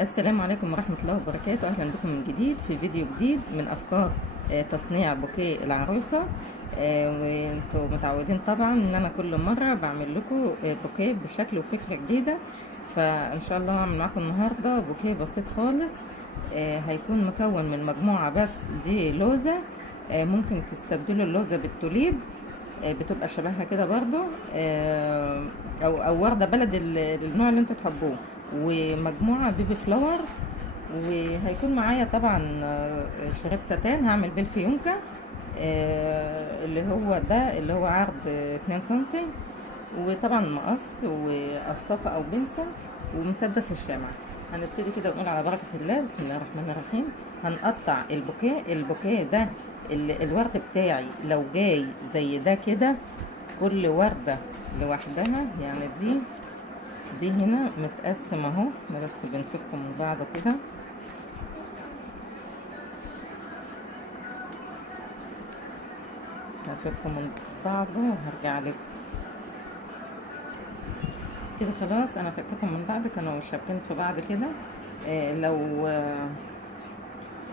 السلام عليكم ورحمة الله وبركاته. أهلا بكم من جديد في فيديو جديد من أفكار تصنيع بوكيه العروسة. وانتوا متعودين طبعا ان انا كل مرة بعمل لكم بوكيه بشكل وفكرة جديدة. فان شاء الله هعمل معاكم النهاردة بوكيه بسيط خالص. هيكون مكون من مجموعة بس. دي لوزة، ممكن تستبدلوا اللوزة بالتوليب، بتبقى شبهها كده برضو، او وردة بلد النوع اللي انتوا تحبوه، ومجموعة بيبي فلاور. وهيكون معايا طبعا شريط ستان هعمل بيه الفيونكة، اللي هو ده اللي هو عرض 2 سنتي، وطبعا مقص وقصافة او بنسة ومسدس الشمع. هنبتدي كده ونقول على بركة الله، بسم الله الرحمن الرحيم. هنقطع البوكيه ده. الورد بتاعي لو جاي زي ده كده، كل وردة لوحدها، يعني دي هنا متقسم اهو، احنا بس بنفكه من بعضه كده. هفكه من بعضه وهرجع لكم كده. خلاص انا فككم من بعض، كانوا شابكين في بعض كده.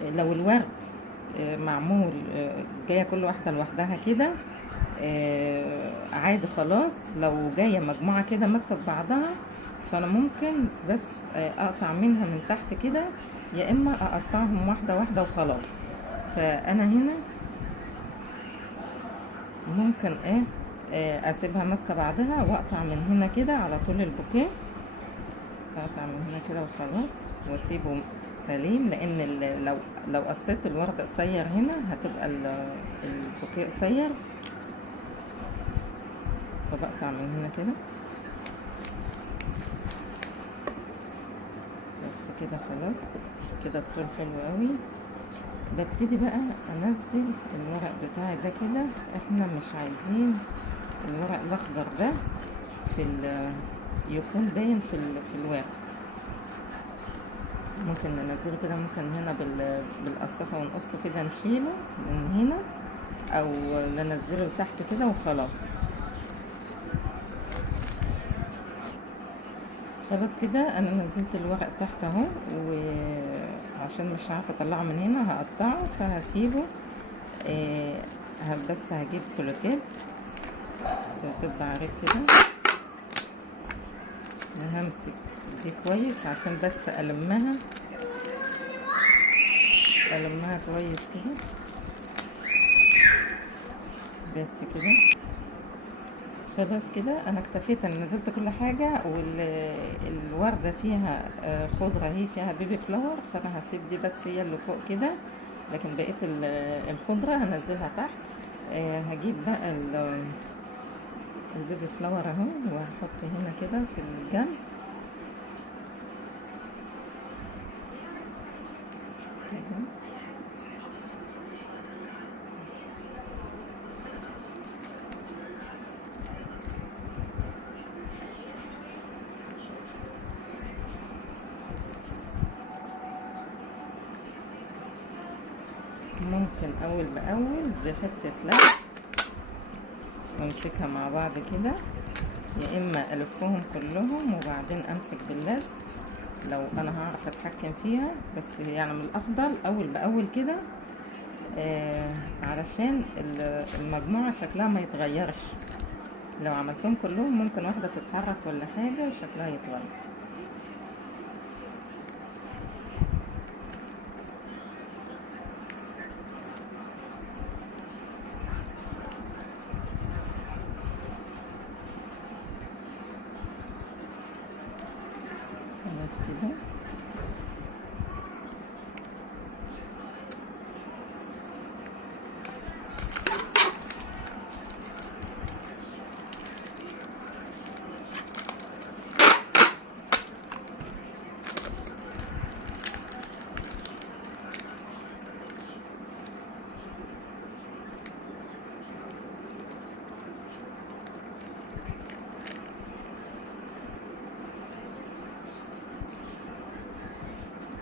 لو الورد معمول جايه كل واحده لوحدها كده، عادي خلاص. لو جايه مجموعه كده ماسكه في بعضها، فانا ممكن بس اقطع منها من تحت كده، يا اما اقطعهم واحده واحده وخلاص. فانا هنا ممكن اسيبها ماسكه بعضها واقطع من هنا كده على طول البوكيه. اقطع من هنا كده وخلاص واسيبه سليم، لان لو قصيت الورد قصير هنا هتبقى البوكيه قصير. فبقطع من هنا كده بس كده خلاص. كده الطول حلو قوي. ببتدي بقى انزل الورق بتاعي ده كده. احنا مش عايزين الورق الاخضر ده يكون باين في الورق. ممكن ننزله كده، ممكن هنا بالقصافة ونقصه كده، نشيله من هنا او ننزله تحت كده وخلاص. خلاص كده انا نزلت الورق تحت اهو، وعشان مش عارفه اطلعه من هنا هقطعه فهسيبه. بس هجيب سولوتيب بعرف كده، وهمسك دي كويس عشان بس ألمها كويس كده. بس كده خلاص كده انا اكتفيت. انا نزلت كل حاجة، والوردة فيها خضرة، هي فيها بيبي فلاور، فانا هسيب دي بس هي اللي فوق كده، لكن بقية الخضرة هنزلها تحت. هجيب بقى البيبي فلاور اهو، وهحط هنا كده في الجنب كده. ممكن اول باول بحتة لزق وامسكها مع بعض كده، يا اما الفهم كلهم وبعدين امسك باللزق لو انا هعرف اتحكم فيها. بس يعني من الافضل اول باول كده، علشان المجموعة شكلها ما يتغيرش. لو عملتهم كلهم ممكن واحدة تتحرك ولا حاجة شكلها يتغير. خلاص كده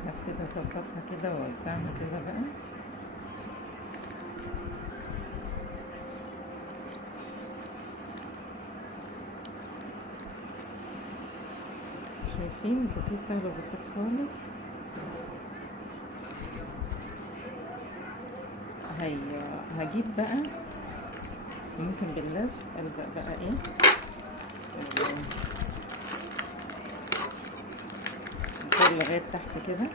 هبتدي اظبطها كده واوزعها كده بقى. شايفين الباتيه سهل وبسيط خالص. هجيب بقى ممكن باللزق الزق بقى ايه الفرن لغايه تحت كده.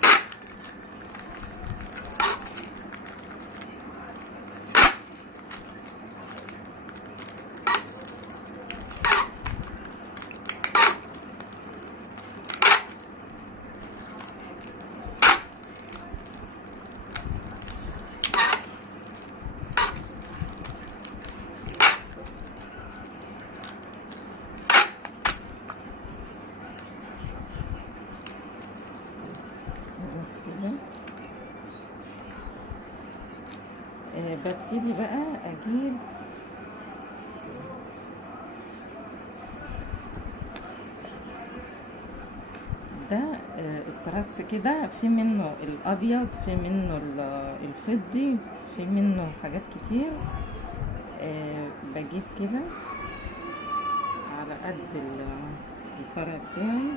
ببتدي بقى اجيب ده استرس كده، في منه الابيض، في منه الفضي، في منه حاجات كتير. بجيب كده على قد الفرع بتاعي.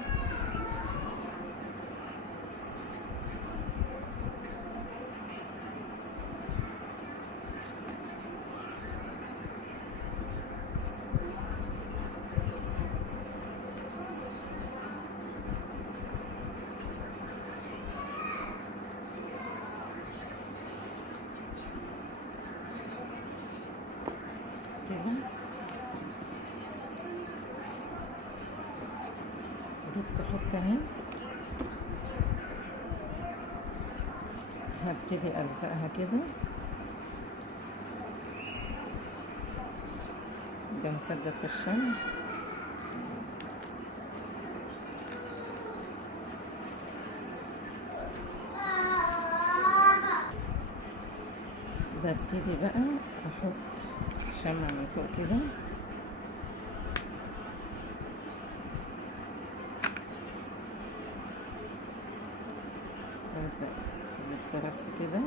جبت احط اهي، هبتدي الزقها كده. ده مسدس الشمع. ببتدي بقى احط شمع من فوق كده، الزق الاسترس كده.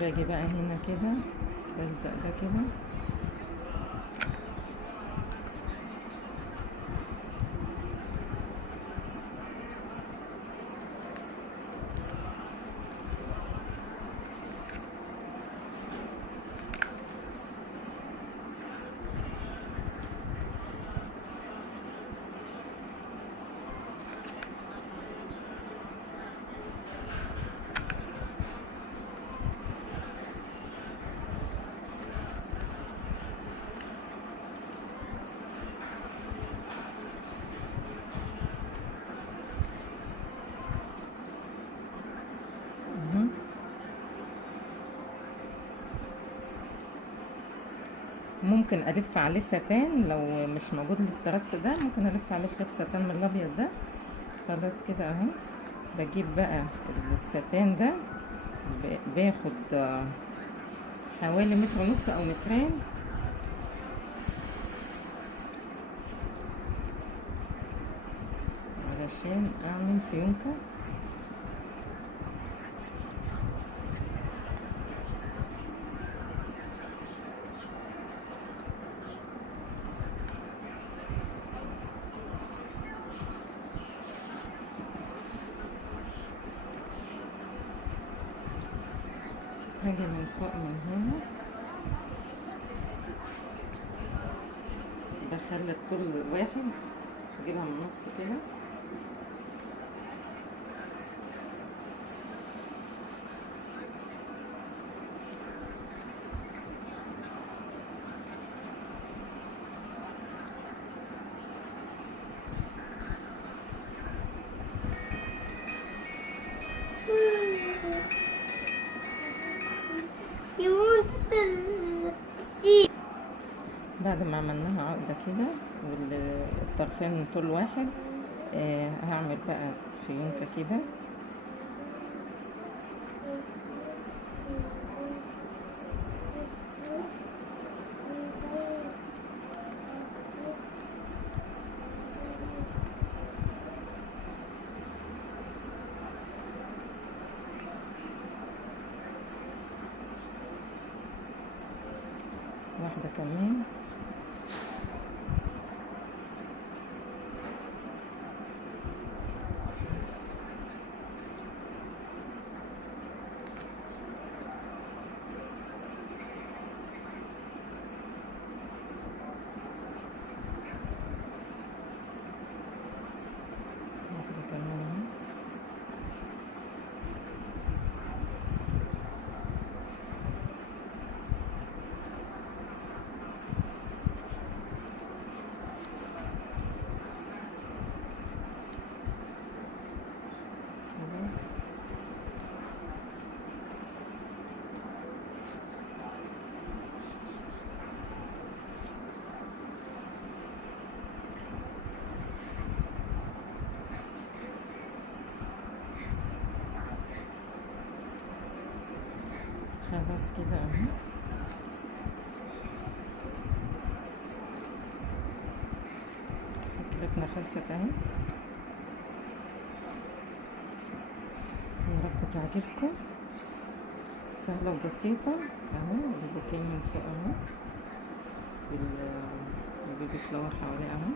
باجي بقى هنا كده بلزق ده كده. ممكن الف عليه ستان لو مش موجود الاسترس ده، ممكن الف عليه خيط ستان من الابيض ده. خلاص كده اهو. بجيب بقى الستان ده، باخد حوالي 1.5 متر او مترين، علشان اعمل فيونكة. هاجي من فوق من هنا، بخلي الطول واحد، اجيبها من النص كده. بعد ما عملناها عقدة كده والطرفين طول واحد، هعمل بقى فيونكة كده. واحدة كمان. واحدة كمان اهي. خلاص كده اهو. فكرتنا خلصت اهي. يا رب تعجبكم، سهلة وبسيطة اهو. البوكيه من فوق اهو، البيبي فلاور حواليه اهو،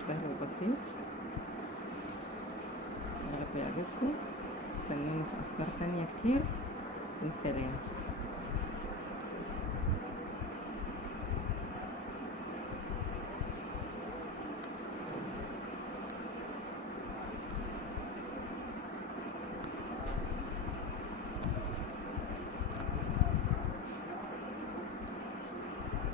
سهل وبسيط. يا رب يعجبكم. استنوني في افكار تانية كتير، وسلام.